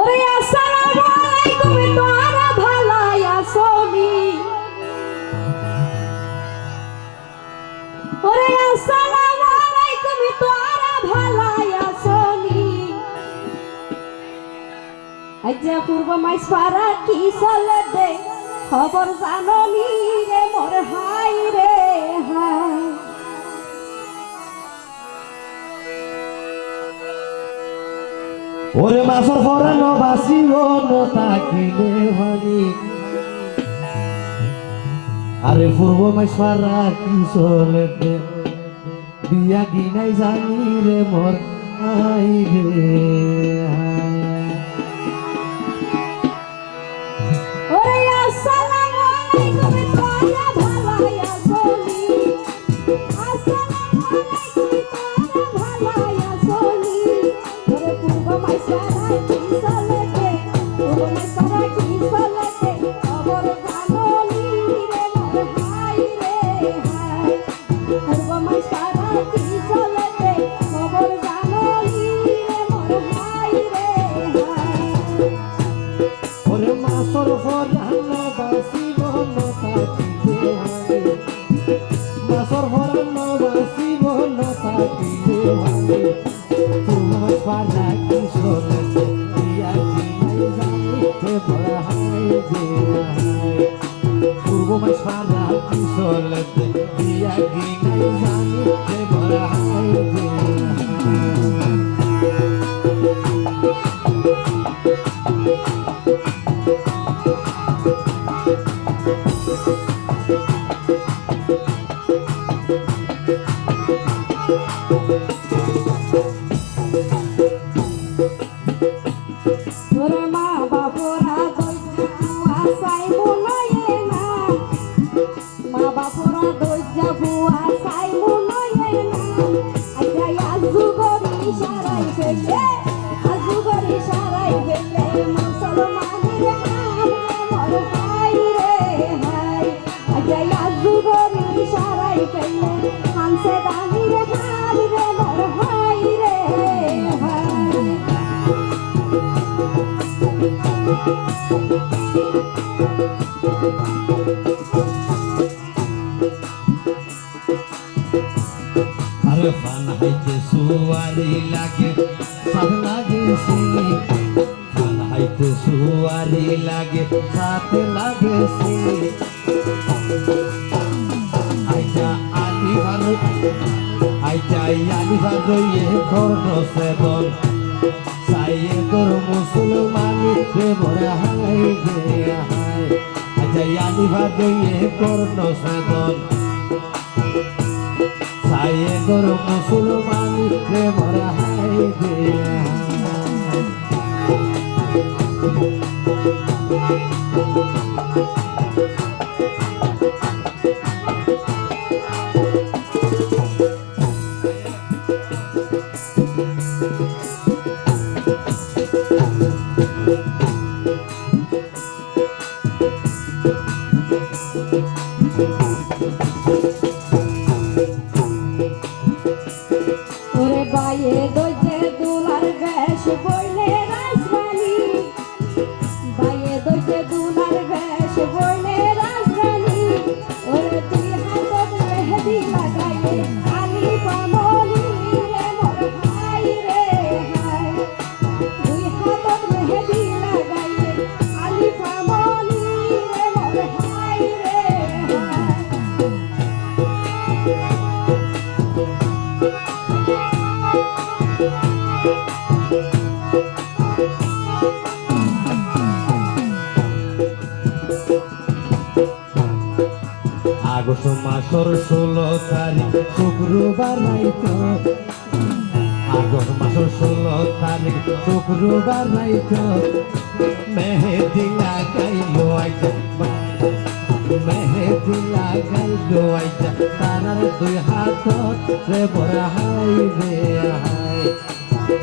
ওরে আসসালামু আলাইকুম তোরা ভালাই আসনি ওরে আসসালামু আলাইকুম তোরা ভালাই আসনি আজ্জা পূর্ব মাইস পারা কি চলে দে খবর জাননি রে মোর হাই রে হাই ওরে মাসর ফরানো বাসিব তাকিলে ভানি আরে পূর্ব মাইসপাড়া কি চলে দে বিয়া গিনাই জানি রে মোর আই রে ওরে আসসালামু আলাইকুম তোরা ভালাই আসনি আসসালামু আলাইকুম তোরা ভালাই আসনি ওরে পূর্ব মাইসারা কি চলেতে পূর্ব মাইসারা কি চলেতে খবর জাননি রে মোর হাই রে হাই পূর্ব মাইসারা কি চলেতে খবর জাননি রে মোর হাই রে হাই ওরে মাসর ফরানো বাসিব তাকিলে ভানি মাসর ফরানো বাসিব তাকিলে ভানি পূর্ব মাইসপাড়া কি চলে দে বিয়া গিনাই জানি রে মোর হাই রে হাই পূর্ব মাইসপাড়া কি চলে দে বিয়া গিনাই জানি রে মোর হাই রে ওরে মা বাপরা দইজা আসাই মনয়ে না মা বাপরা দইজা বুয়া সাই মনয়ে না আইয়া আজু গরি সারাই ফেলে আজু গরি সারাই ফেলে মুসলমানের হাম মোর হাই রে হাই আইয়া আজু গরি সারাই ফেলে হানসে দানির হাল রে মোর হাই রে হাই আরে ফান হাইতে সুয়ারি লাগে সাথ লাগে সিনি ফান হাইতে সুয়ারি লাগে সাথ লাগে সিনি আইজা আলি ভালো আইজা আলি ভালো কর্ণ সেবন সাইয়ে তোর মুসলমানি রে ভরে হাই রে হাই আইজা আলি ভালো কর্ণ সেবন সাইয়ে তোর মুসলমানি রে ভরে হাই রে ওরে বাইয়ে দইজে দুলার বেশ বইলে রাজরানী বাইয়ে দইজে দুলার বেশ বইলে রাজরানী ওরে তুই হাতত মেহেদি লাগাইয়ে আলি পামলি রে মোর হাই রে হাই তুই হাতত মেহেদি লাগাইয়ে আলি পামলি রে মোর হাই রে হাই আগস্ট মাসর 16 তারিখ শুক্রবার রাইত আগস্ট মাসর 16 তারিখ শুক্রবার রাইত মেহেদি লাগাইলো আইজা মেহেদি লাগাইলো আইজা তারার দুই হাতত রে বড় হাই রে হাই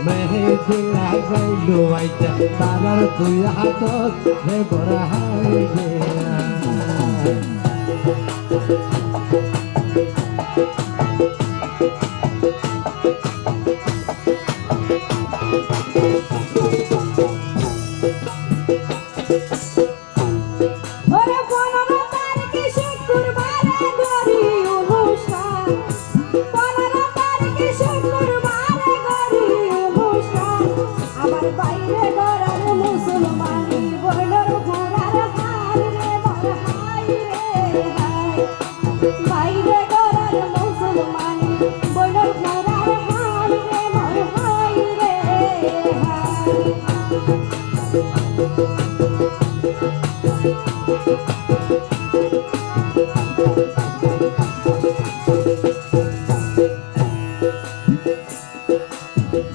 মেহেদি লাগাইলো আইজা তারার দুই হাতত রে বড় হাই রে হাই বাইরে গড়ার মুসলমানি বইনর ঘোড়ার হাল রে মোর হাই রে হাই বাইরে গড়ার মুসলমানি বইনর ঘোড়ার হাল রে মোর হাই রে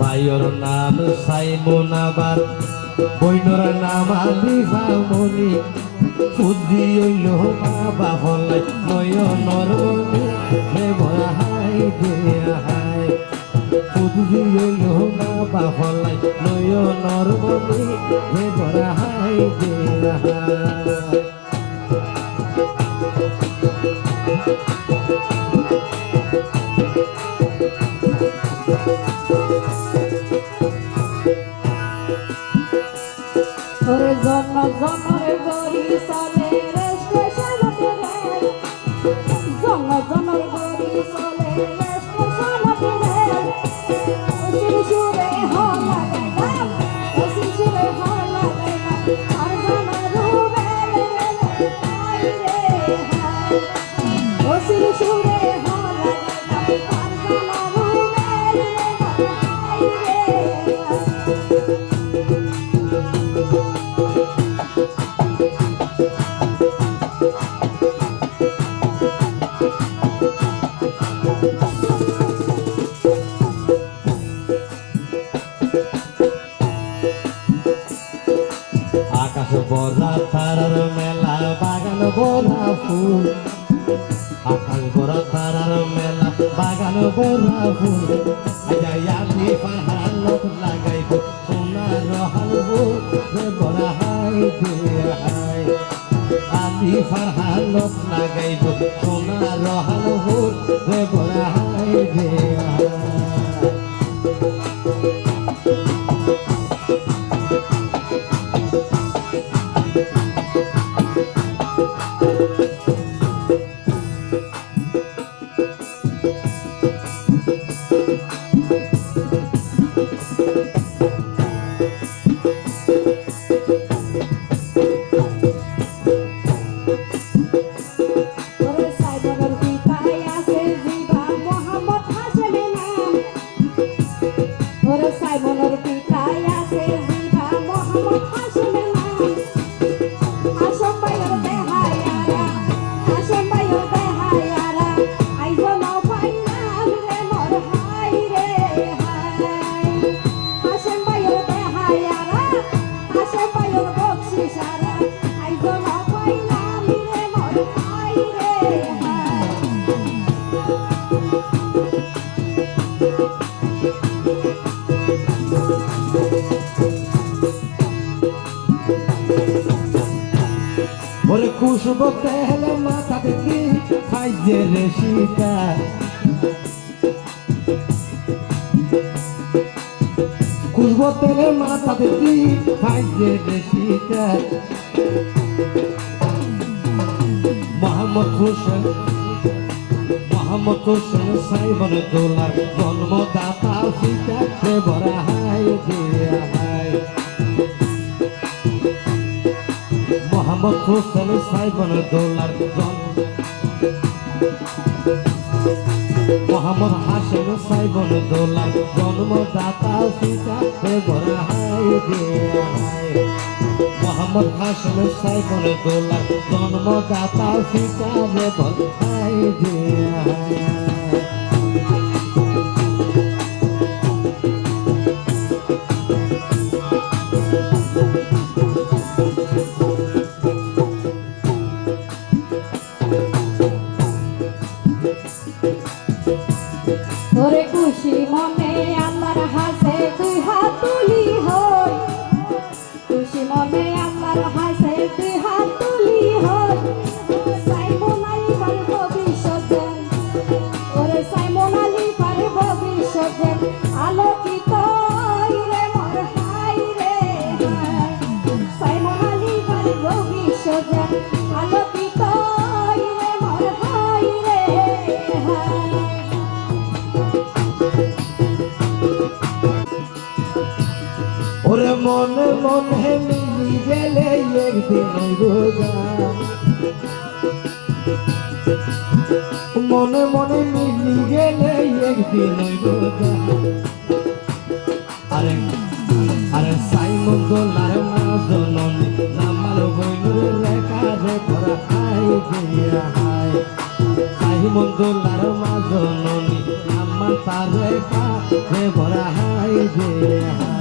ভাইয়ের নাম সাইমন আবার বইনর নাম আলিফামণি বুদ্ধি হইল বাবা হলাই নয়নর মনি হে বড় হাই দে হাই বুদ্ধি হইল বাবা হলাই নয়নর মনি হে বড় হাই দে হাই ওরে জন জনের গরি চলে রে স্টেশনতে রে জন জনের গরি চলে রে স্টেশনতে রে ওসির সুরে হল লাগাইলাম ওসির সুরে হল লাগাইলাম আর জানা রুবে রে হাই রে হাই ওসির সুরে হল লাগাইলাম আর জানা রুবে রে হাই রে আকাশ বরা তারার মেলা বাগান বরা ফুল আকাশ বরা তারার মেলা বাগান বরা ফুল আজায়ালি পাহাড় লাগাইব সোনার হালবো রে বরা হাই দে হাই আলি পাহাড় লাগাইব সোনার হালবো রে বরা হাই দে হাই ওরে সাইবনের পিতায় আছে জিবা মোহাম্মদ হাশেমের নাম ওরে সাইবনের পিতায় আছে জিবা মোহাম্মদ হাশেমের নাম হাসম ভাইয়ের দেহায়ারা হাসম ভাইয়ের দেহায়ারা আইজো নাও পাইলাম রে মোর হাই রে হাই হাসম ভাইয়ের দেহায়ারা হাসম ভাইয়ের বকশিসারা আইজো নাও পাইলাম রে মোর হাই রে হাই ওরে কুসুম তেল মাথা দেখি খাইজে রে সীতা কুসুম তেলের মাথা দেখি খাইজে রে সীতা মোহাম্মদ হোসেন সাইবন দোলার জন্মদাতা সীতা রে বড় হাই দে হাই মোহাম্মদ হোসেন সাইবন দোলার মোহাম্মদ হাসেন সাইবন দোলার জন্মদাতা সীতা রে বড় হাই দে হাই মোহাম্মদ হাসেন সাইবন দোলার জন্মদাতা সীতা রে বড় হাই দে হাই ওরে খুশি মনে আল্লাহর হাসে তুই হাত তুলি হই খুশি মনে আল্লাহর হাসে তুই হাত তুলি হই সাইমন আলী পার ভবিষ্যতে ওরে সাইমন আলী পার ভবিষ্যতে আলোকিত রে মোর হাই রে হাই মনে মনে মিলি গেলে একদিন বোঝা মনে মনে মিলি গেলে একদিন বোঝা আরে আরে সাইমন দোলার মা জননী নামার বইনুর রেখা রে ভরা হাই দিয়া হাই সাইমন দোলার মা জননী নামার তার রেখা রে ভরা হাই দিয়া হাই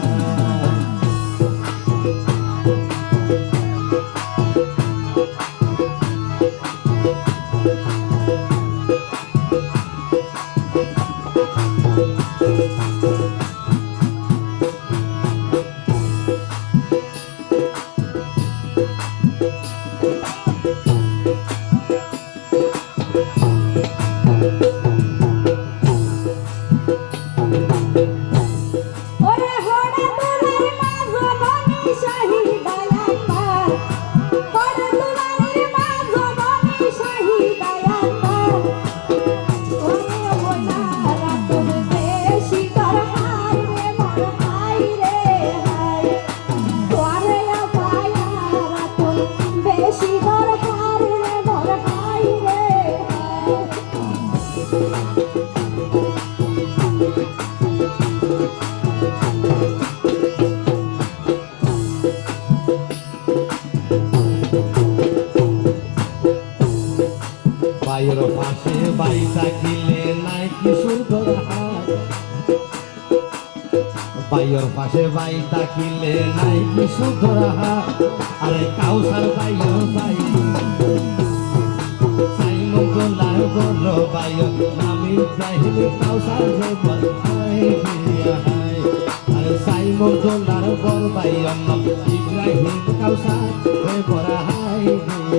বাইর পাশে বাইতা কিলে নাই কিশোর হাত বাইর পাশে বাইতা কিলে নাই কিশোর হাত আরে কাউসার বাইর বাই সাইমন গোলার বড় বাইর নামি ইব্রাহিম কাউসার বল হাই হাই আরে সাইমন গোলার বড় বাইর নাম ইব্রাহিম কাউসার বড় হাই হাই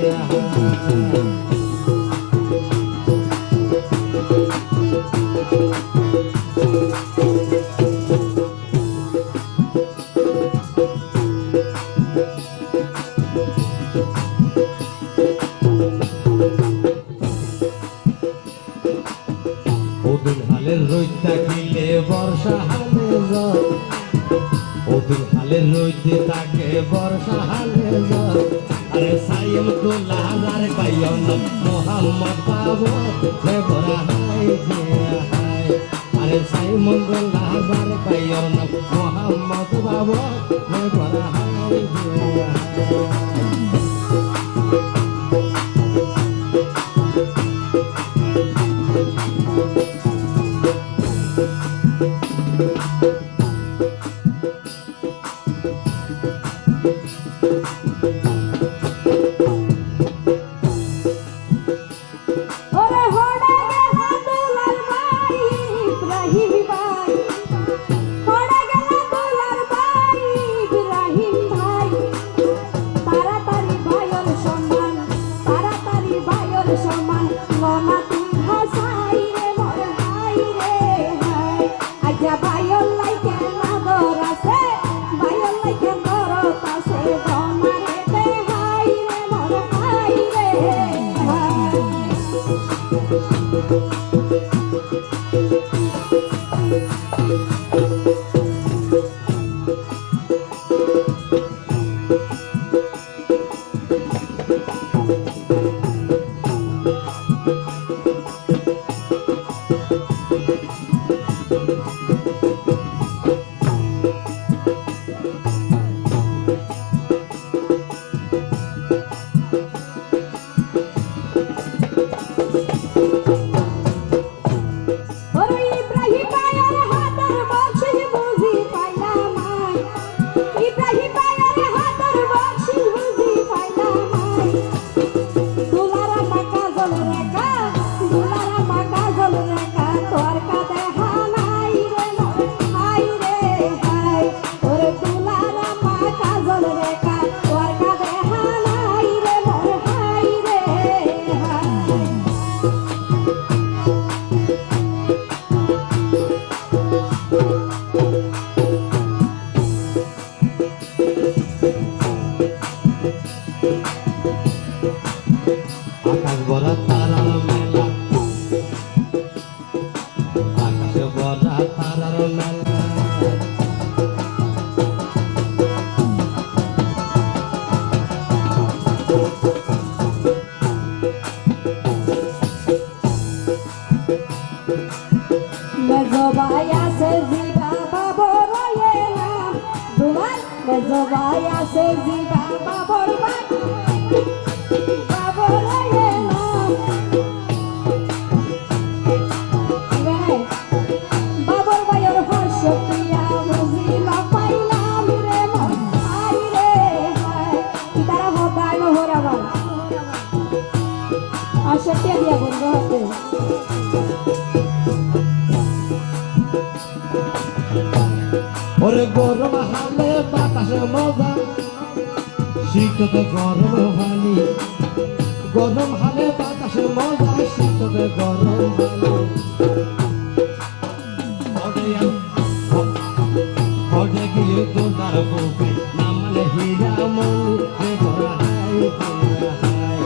ওদিন হালের রইতা কিলে বর্ষা হালে জল ওদিন হালের রইতে তাকে বর্ষা হালে জল আরে সাইম তো লাহার পাইও না মোহাম্মদ বাবু হে বড় হাই হাই আরে সাইম তো লাহার পাইও না মোহাম্মদ বাবু হে বড় হাই হাই আকাশ ভরা তারার মেলা, আকাশ ভরা তারার মেলা, সবাই আছে জিবা বাবর ভাই বাবর বাবর ভাইয়ের হর্ষ প্রিয়া বুঝিলা পাইলাম রে মন হাই রে হাই তারা হদায় নহরাবার আশাটিয়া দিয়া বন্ধু হাতে ওরে গরম হালে বাতাসে মজা শীততে গরম হানি গরম হালে বাতাসে মজা শীততে গরম হানি হরে গিয়ে তোলার বুকে নামলে হীরা মনি রে ভরা হাই হাই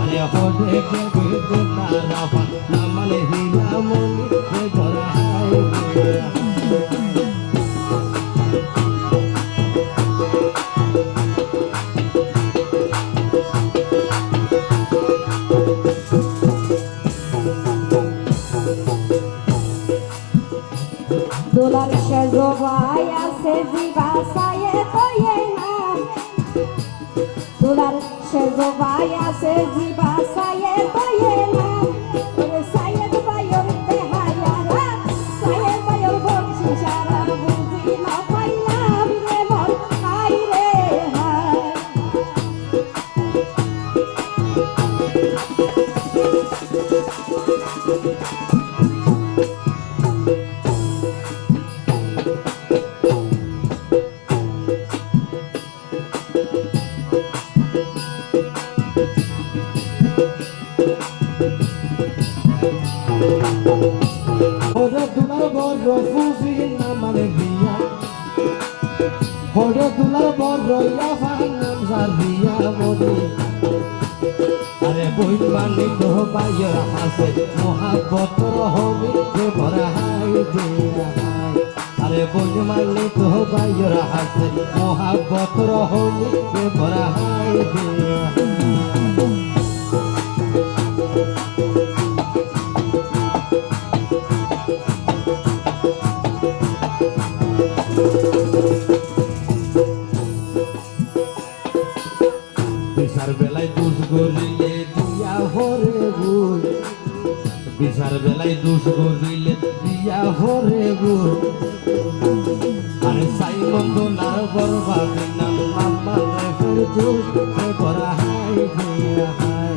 আরে হরে গিয়ে তোলার আফা নামলে হীরা মনি রে ভরা হাই দোলার সেজো ভাই আছে জিবা সায়ে তয়ে না দোলার সেজো ভাই আছে জিবা সায়ে তয়ে না ওরে সায়ে ভাইয়ের বেহায়ারা সায়ে ভাইয়ের বংশী সারা বুঝি না পাইলাম রে মন হাই রে হাই হরে দুলার বড় ফুসি নামালে দিয়া হরে দুলার বড় ইয়াফা নাম সারিয়া মনি আরে বই মানে তো বাইর হাসে মহাব্বত রহমি রে ভরা হাই দিয়া হাই আরে বই মানে তো বাইর হাসে মহাব্বত রহমি রে ভরা হাই দিয়া বিচার বেলায় দুষ করিলে দিয়া হরে গুণ বিচার বেলায় দুষ করিলে দিয়া হরে গুণ আরে সাই মন্দ না বরবাদে নাম নামালে ফের দুষ ভরা হাই দিয়া হাই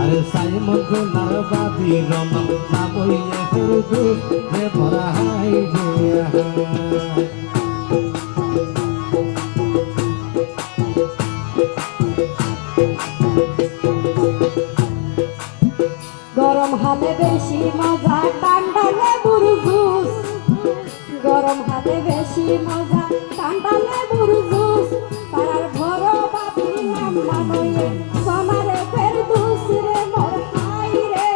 আরে সাই মন্দ না বাদি রন না বইয়ে ফের দুষ ভরা হাই দিয়া হাই গরম হালে বেশি মজা ঠান্ডা লেবুর জুস গরম হালে বেশি মজা ঠান্ডা লেবুর জুস তার ভর বাবি নাম মানয়ে সোনারে ফের দুস রে মোর হাই রে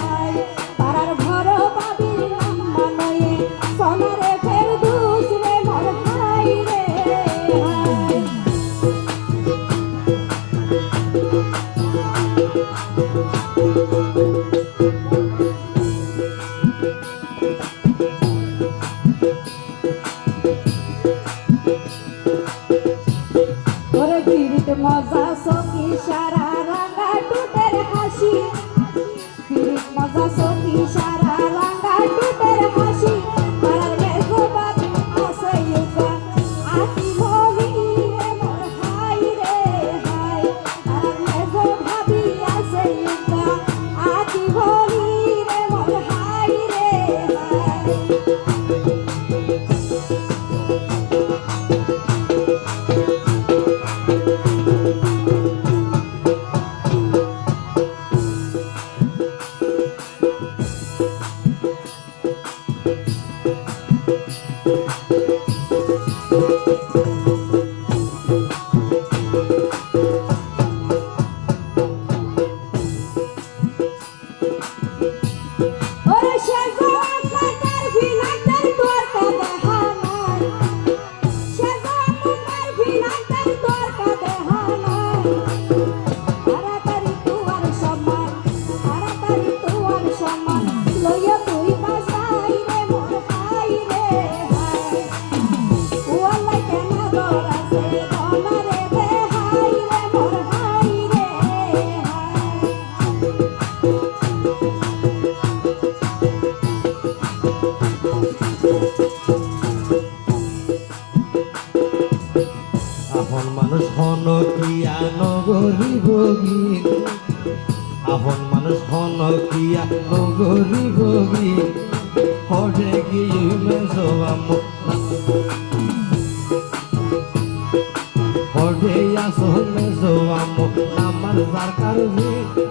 হাই তার ভর বাবি নাম মানয়ে সোনারে ফের দুস রে মোর হাই রে হাই ওরে পিরিত মজা সখী সারা রাঙা টুটের হাসি পিরিত মজা সখী সারা রাঙা টুটের হাসি পাড়ার মেঘো বাবি আছে ইউকা আতি ভরি রে মোর হাই রে হাই পাড়ার মেঘো ভাবি আছে ইউকা আতি ভরি রে মোর হাই রে হাই ওরে সেজো আপনার ভিনাটার তোর কাঁদে হানাই সেজো আপনার ভিনাটার তোর কাঁদে হানাই তাড়াতাড়ি তোমার সম্মান লইয়া তুই বাসাই রে মোর হাই রে হাই ওয়াল্লাই কেন দরাছে হন কিয়া নগরী ভোগী আপন মানুষ হন কিয়া নগরী ভোগী হরে গিয়ে মেজবাম হরে আসন মেজবাম আমার দরকার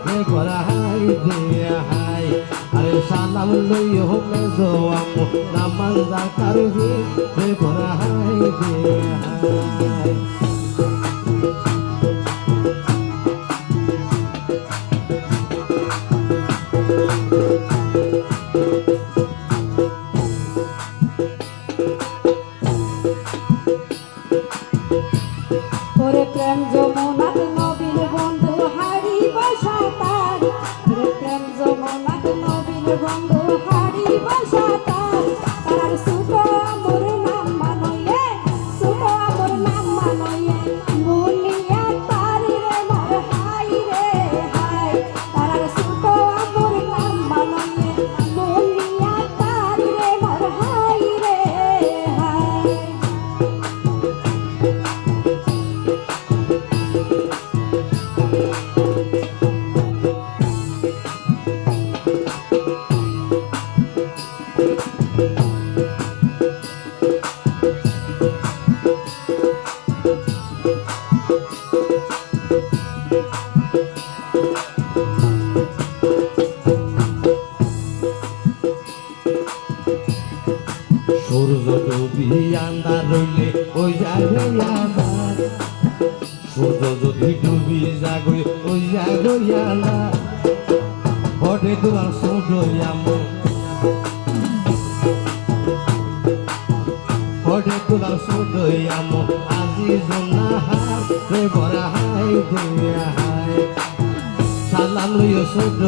রে বড় হাই দে হাই আরে সালাম লইও মেজবাম আমার দরকার রে বড় হাই দে হাই ওরে প্রেম যমুনাত নবীন বন্ধু হারিব সাঁতার ওরে প্রেম যমুনাত নবীন বন্ধু হারিব সাঁতার তার সুত আমর নাম মানয়ে সুত আমর নাম মানয়ে মুনিয়া তারি রে মোর হাই রে হাই তার সুত আমর নাম মানয়ে মুনিয়া তারি রে মোর হাই রে হাই সূর্য ডুবি আন্ধার রইলে ওই যাবে আমার সূর্য যদি ডুবি যাগই ওই যাগই আন্ধার হরে তোমার সূর্য হরে তোমার সূর্য আজি জনা হাতে বড় হাই দে হাই সালাম লইও সূর্য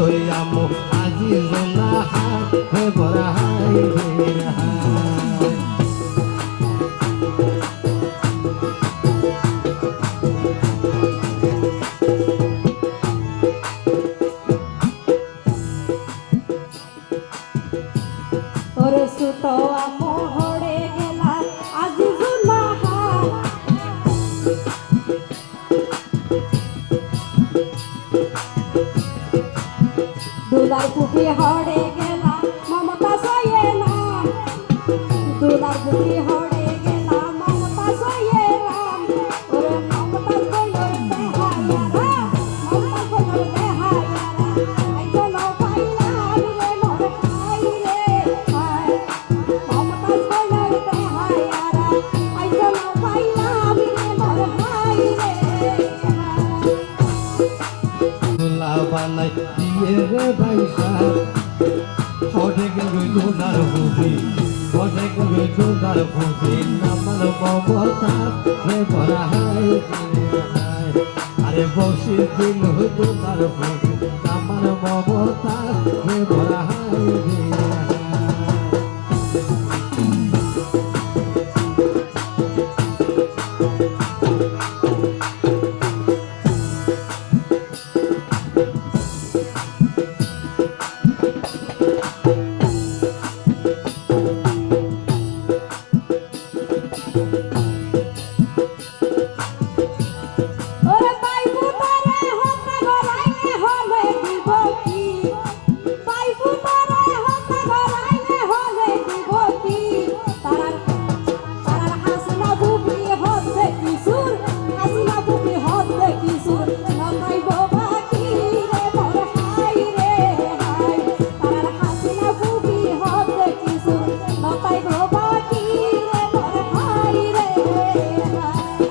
আজি জনা হাতে বড় হাই দে হাই ওরে সুত আমহরে গেলা আজি জুনাহা দুলার পুপি হরে গেলা মমতা সয়ে না দুলার পুপি হরে গেলা মমতা সয়ে রাম ওরে মমতা সয়ে দেহায়ারা মমতা সয়ে দেহায়ারা আইজন পাইলা রে মোর হাই রে হাই মমতা সয়ে দেহায়ারা আইজন পাইলা রে মোর হাই রে হাই তুলা বানাই দিয়ে রে ভাইসা হরে গেল তোলার ভূমি হরে গেল তোলার ভূমি নামার মমতা রে বড় হাই আরে বসে দিল তোলার ভূমি নামার মমতা রে বড় হাই ওরে পাইবু তারে হতা গলাইলে হলে দিব কি পাইবু তারে হতা গলাইলে হলে দিব কি তারার তারার হাসনা বুবি হতে কিশোর হাসনা বুবি হতে কিশোর নতাইব বাকি রে মোর হাই রে হাই তারার হাসনা বুবি হতে কিশোর নতাইব বাকি রে মোর হাই রে হাই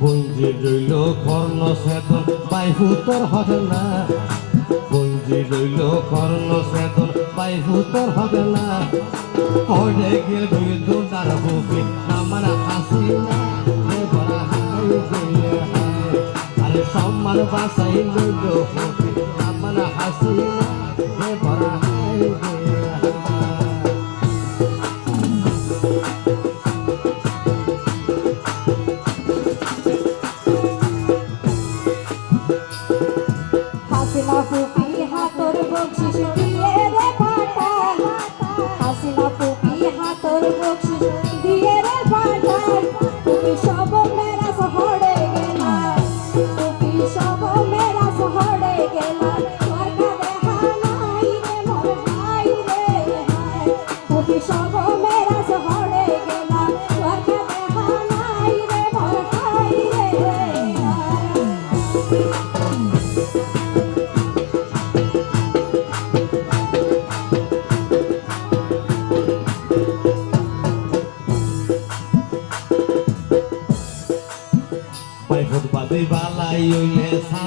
বঞ্জি রইল কর্ণ সেতন বাইভূতর হবে না বঞ্জি রইল কর্ণ সেতন বাইভূতর হবে না হরে গিয়ে দুই দুটার বুকে আমার হাসি না রে বড় হাই দে হাই আরে সম্মান বাসাই লইল বুকে আমার হাসি না রে বড় হাই দে হাই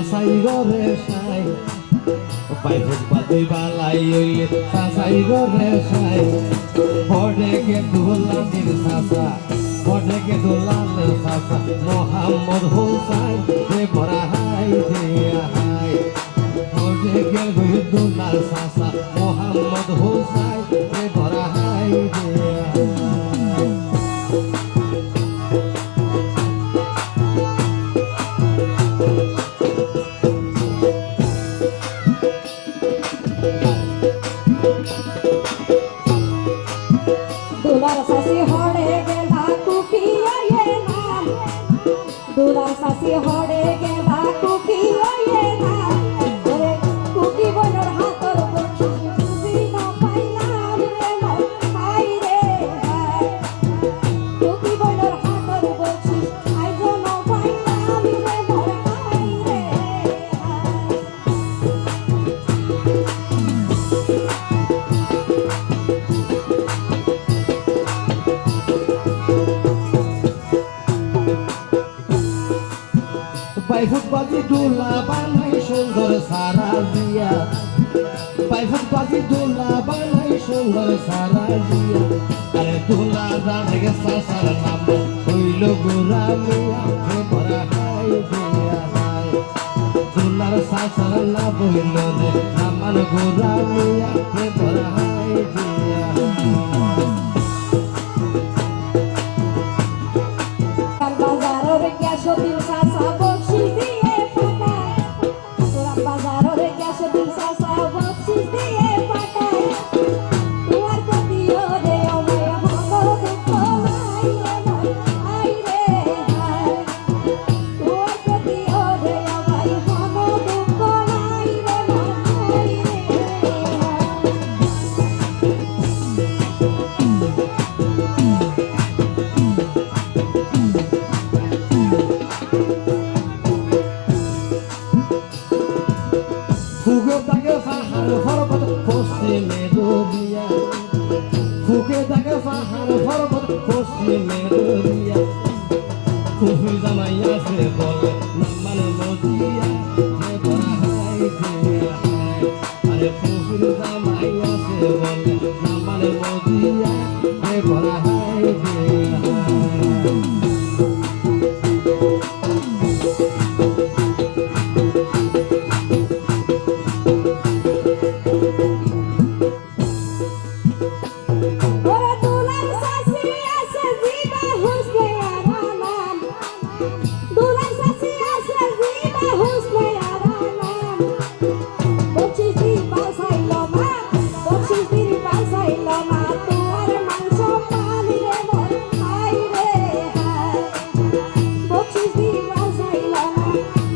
সাসাই গরে সাই বাইফুট বাজি বালাই হইলে সাসাই গরে সাই হডেকে দোলানির সাসা হডেকে দোলানের সাসা মোহাম্মদ হোসাইন রে বড়া হাই রে হাই হডেকে দোলার সাসা মোহাম্মদ হোসাইন রে বড়া হাই রে হাই দুলার শাসি হড়ে গেলা কুপিয়ে নাম দুলার শাসি হড়ে গেলা কুপিয়ে নাম ওরে কুকি বনর হাতর বলছিস বুঝি না পাইলাম রে মন হাই রে হাই কুকি বনর হাতর বলছিস আই যেন পাইলাম রে মন হাই রে হাই বাইফুট বাজি দোলা বানাই সুন্দর সারা দিয়া বাইফুট বাজি দোলা বানাই সুন্দর সারা দিয়া আরে দোলা রাগে সাসার নাম হইল গোরা মিয়া হে বড়া হাই দিয়া হাই দোলার সাসার নাম হইল রে নামান গোরা মিয়া হে বড়া হাই দিয়া বাজারের গ্যাস দিল সাসা বকশিস দিয়ে পাঠায় তোরা বাজারের গ্যাস দিল সাসা বকশিস দিয়ে পাঠায় তোমার প্রতিও রে আমায় ভালো দুঃখ নাই রে মন আই রে হাই তোমার প্রতিও রে আমায় ভালো দুঃখ নাই রে মন আই রে ফুকে তাকে পাহাড় পর্বত পশ্চিমে দরিয়া ফুকে তাকে পাহাড় পর্বত পশ্চিমে দরিয়া কুফি জামাইয়া সে বলে নামান মদিয়া হে বড়া হাই দিয়া হাই আরে কুফির জামাইয়া সে বলে নামান মদিয়া হে বড়া হাই দিয়া হাই ওরে দুলার শাসি আছে জিবা হুসনে আরাম দুলার শাসি আছে জিবা হুসনে আরাম বকশিস দি পাসাইল মা বকশিস দি পাসাইল মা তোমার মান সম্মান রে মন হাই রে হাই বকশিস দি পাসাইল মা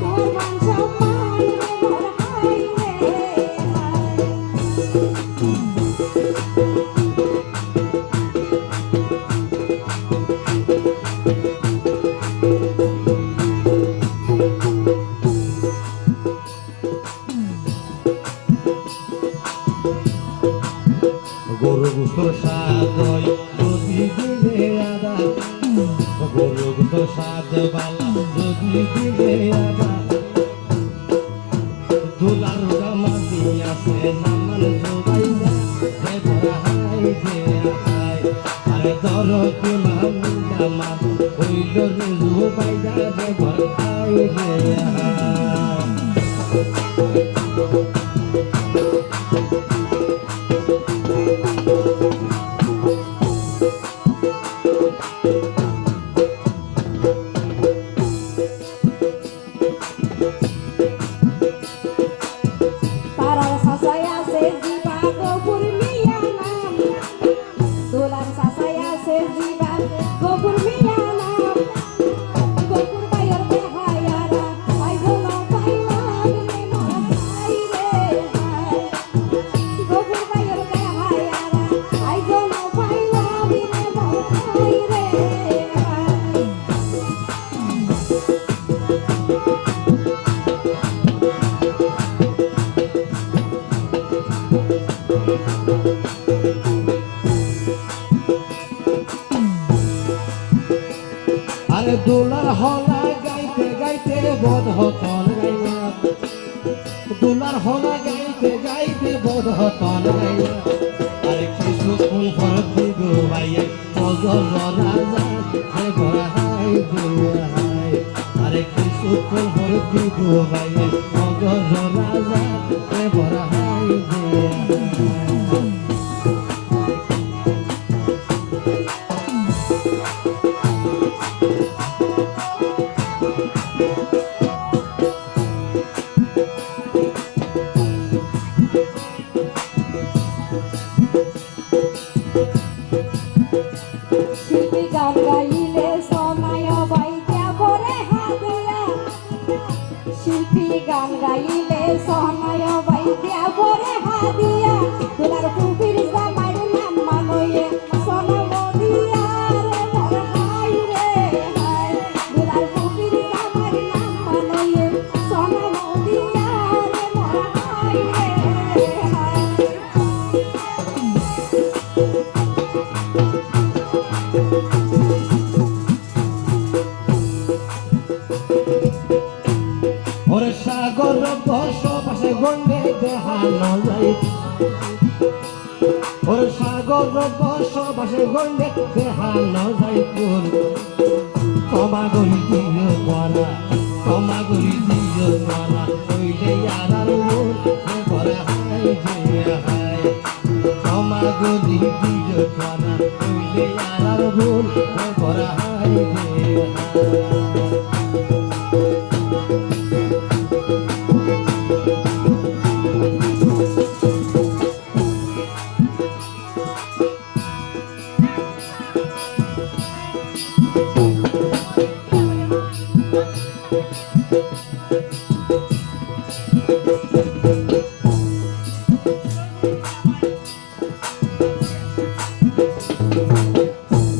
তোমার মান সম্মান রে মন হাই রে হাই গরু গুস্তর সাদয় যদি দিলে আদা গরু গুস্তর সাদ বালা যদি দিলে আদা দুলার জামা দিয়াছে নামান জোবাইয়া হে বড়া হাই রে হাই আরে দরকে মামিনা মা হইল রে জোবাইয়া হে বড়া হাই রে হাই তারার সাসাই আছে জিবা গফুর মিয়া নাম দোলার সাসাই আছে জিবা গফুর মিয়া নাম গফুর ভাইয়ের দেহায়ারা আই যেন পাইলাম রে মন হাই রে হাই গফুর ভাইয়ের দেহায়ারা আই যেন পাইলাম রে মন হাই রে আরে দোলার হলা গাইতে গাইতে বধ হতন গাইয়া দুলার হলা গাইতে গাইতে বোধ তলাইয়া আরে কিছু কোন ভর্তি গো ভাইয়া মজর রাজা হে বড়াই দিয়া হাই আরে কিছু কোন ভর্তি গো ভাইয়া মজর রাজা হে বড়াই দিয়া শিল্পী গান গাইলে সময় বাইতে ভরে হাদিয়া শিল্পী গান গাইলে সময় বাইতে ভরে হাদিয়া তোলার পুকুর জামাইর নাম মানয়ে সোনা মদিয়া রে মোর হাই রে হাই তোলার পুকুর জামাইর নাম মানয়ে সোনা মদিয়া রে মোর হাই রে হাই ওরে সাগর বসবাসে গন্ডে দেহানো যাই ওরে সাগর বসবাসে গন্ডে দেহানো যাই তোর ক্ষমা করি দিও মারা ক্ষমা করি দিও মারা কইলে আর মোর পরে হাই যে হাই ক্ষমা করি দিও মারা কইলে আর মোর পরে হাই যে হাই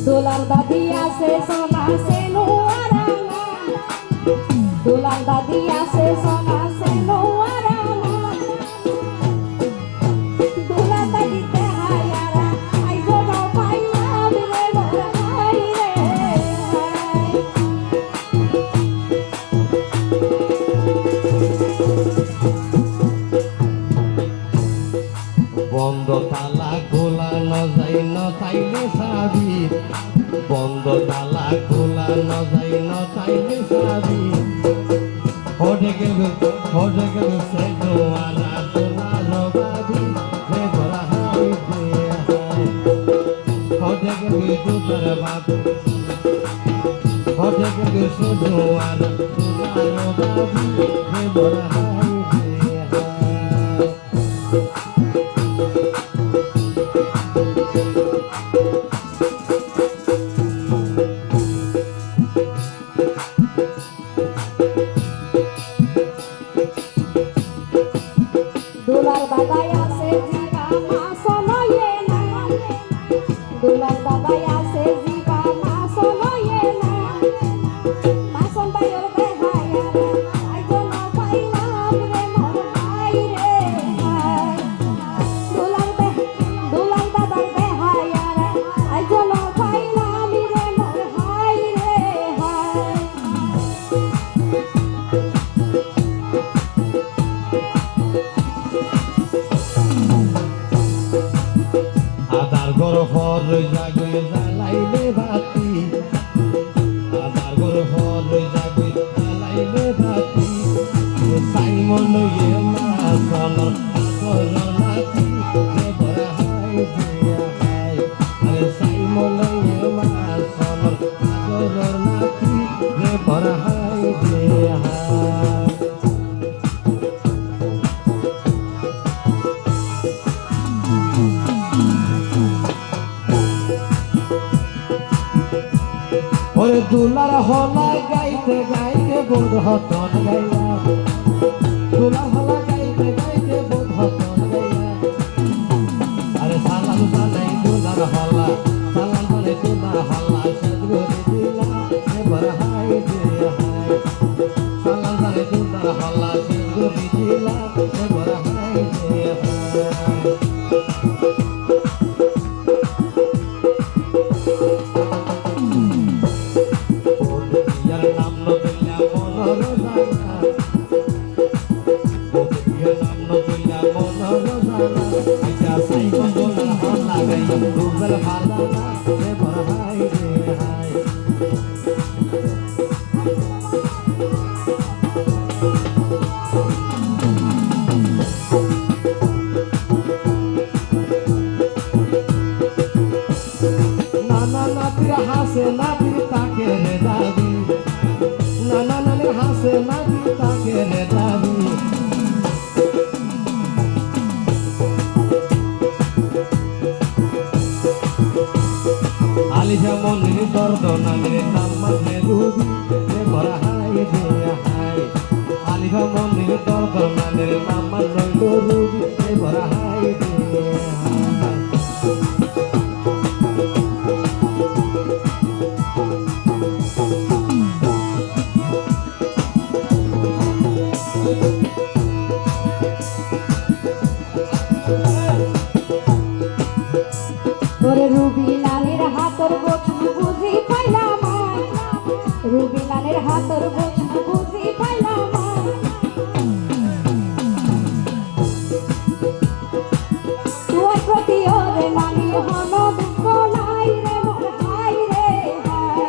দোলার দাদি আছে সোনা সে নোয়ারানা দোলার দাদি আছে সোনা সে নোয়ারানা দোলার দাদি তে হায়ারা আই জন্য পাইলাম রে মোর হাই রে হাই বন্ধ তালা খোলা ন যাই ন তাইলে সাবি বন্ধ তালা খোলা ন যাই ন তাইলে সাবি হটে গেল সে দোয়ারা তোলা রবাবি হে বড়া হাই দে হাই হটে গেল দুটার বাপ হটে গেল সে দোয়ারা তোলা রবাবি হে বড়া হাই দে হাই দোলার দাদাই আছে জিবা মা সোনয়ে না দোলার দাদাই আছে জিবা মা সোনয়ে না মা সোন বাইর দেহায়ারা আই জন্য পাইলাম রে মোর হাই রে হাই দোলার দাদার দেহায়ারা আই জন্য পাইলাম রে মোর হাই রে হাই আদার গর হর জাগে জ্বালাইলে বাতি আদার গর হর জাগে জ্বালাইলে বাতি সাইমন ইয়ে মা সনর আগর নাতি রে বড় হাই দিয়া হাই আরে সাইমন ইয়ে মা সনর আগর নাতি রে বড় হাই দিয়া হাই ওরে দুলার হলা গাইতে গাইতে বোধ হতন গাইয়া দুলার হলা গাইতে গাইতে বোধ হতন গাইয়া আরে সালাম জানাই দুলার হলা সালাম জানাই দুলার হলা সদগুরি দিলা এবার হাই দে হাই সালাম জানাই দুলার হলা সদগুরি দিলা এবার হাই দে হাই নাম নদিলা মনর জানা মনির দর্দ নামের নাম মানে রুবি রে ভরা হাই রে হাই আলিফা মনির দর্দ নামের নাম মানে রুবি রে ভরা হাই রে হাই ওরে রুবি লালের হাতর বচন বুঝি পাইলাম রুবি লালের হাতর বচন বুঝি পাইলাম তুই প্রতি ওরে মানি হন দুঃখ নাই রে মোর হাই রে হাই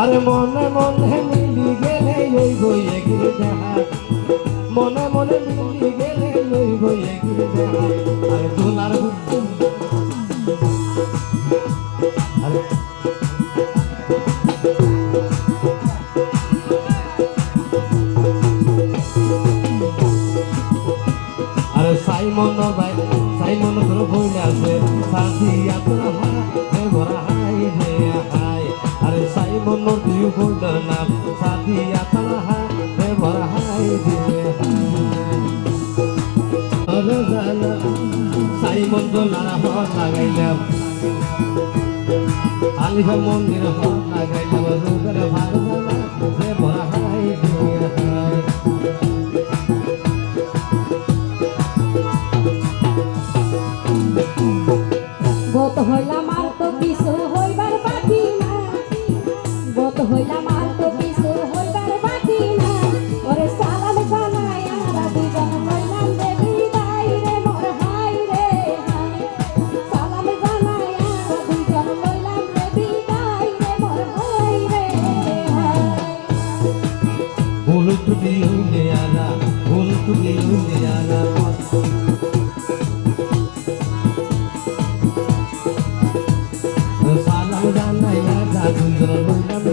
আরে মনে মনে মিলি গেলে ওই বইয়ে গিয়ে দেখা মনে মনে মিলি গেলে ওই বইয়ে গিয়ে দেখা আরে দোলার আরে আরে সাইমন ভাই সাইমন তোর বইলে আছে সাথী আপনার হাই ভরা হাই হে হাই আরে সাইমন তুই বলদ নাম সাথী আপনার হাই ভরা হাই রে আরে জানা সাইমন তো নারা হট লাগাইলাম আলিফা মন্দির হট লাগাইলাম রুবের ভালো জানা রে ভরা হাই রে হাই গত হইলাম আর তো কিছু হইবার বাকি না গত হইলাম আর তো কিছু হইবার বাকি না ওরে সালাম জানাই আমরা দুজন হইলাম রে বিদায় রে মোর হাই রে হাই সালাম জানাই আমরা দুজন হইলাম রে বিদায় রে মোর হাই রে হাই ভুল ত্রুটি হইলে আনা ভুল ত্রুটি হইলে আনা সালাম জানাই আনা দুজন বললাম